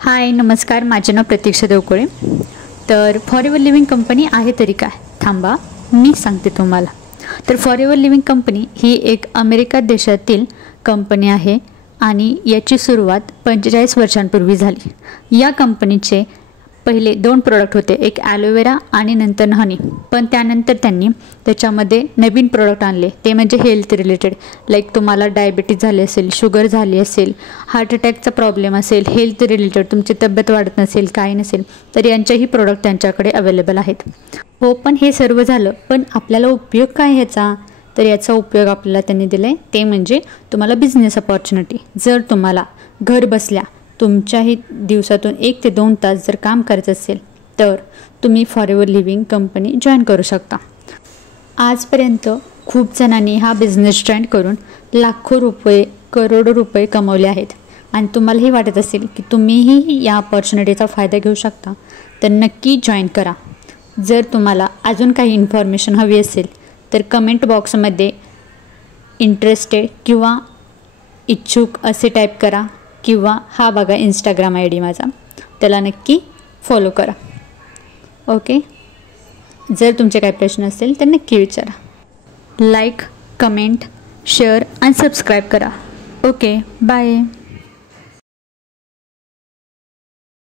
हाय नमस्कार, माझे नाव प्रतीक्षा देवकोळे। तर फॉरेवर लिव्हिंग कंपनी आहे तरी काय, थांबा मी सांगते तुम्हाला। तर फॉरेवर लिव्हिंग कंपनी ही एक अमेरिका देशातील कंपनी आहे आणि याची सुरुवात 45 वर्षांपूर्वी झाली। या कंपनीचे पहिले 2 प्रोडक्ट होते, एक ॲलोवेरा आणि नंतर हनी। पण त्यानंतर त्यांनी त्याच्यामध्ये नवीन प्रोडक्ट आणले, ते म्हणजे हेल्थ रिलेटेड। लाईक तुम्हाला डायबिटीज झाले असेल, शुगर झाली असेल, हार्ट अटॅकचा प्रॉब्लेम असेल, हेल्थ रिलेटेड तुमची तब्येत वाढत नसेल, काही नसेल तर यांचेही प्रोडक्ट त्यांच्याकडे अवेलेबल आहेत। हो, पण हे सर्व झालं, पण आपल्याला उपयोग काय ह्याचा? तर याचा उपयोग आपल्याला त्यांनी दिला आहे, ते म्हणजे तुम्हाला बिझनेस अपॉर्च्युनिटी। जर तुम्हाला घर बसल्या तुमच्याही दिवसातून 1 ते 2 तास जर काम करायचं असेल तर तुम्ही फॉरेवर लिव्हिंग कंपनी जॉईन करू शकता। आजपर्यंत खूप जणांनी हा बिझनेस जॉईन करून लाखो रुपये, करोडो रुपये कमवले आहेत आणि तुम्हालाही वाटत असेल की तुम्हीही या अपॉर्च्युनिटीचा फायदा घेऊ शकता, तर नक्की जॉईन करा। जर तुम्हाला अजून काही इन्फॉर्मेशन हवी असेल तर कमेंट बॉक्समध्ये इंटरेस्टेड किंवा इच्छुक असे टाईप करा, किंवा हा बघा इंस्टाग्राम ID माझा, त्याला नक्की फॉलो करा। ओके, जर तुमचे काही प्रश्न असेल तर नक्की विचारा। लाईक, कमेंट, शेअर आणि सबस्क्राईब करा। Okay, bye.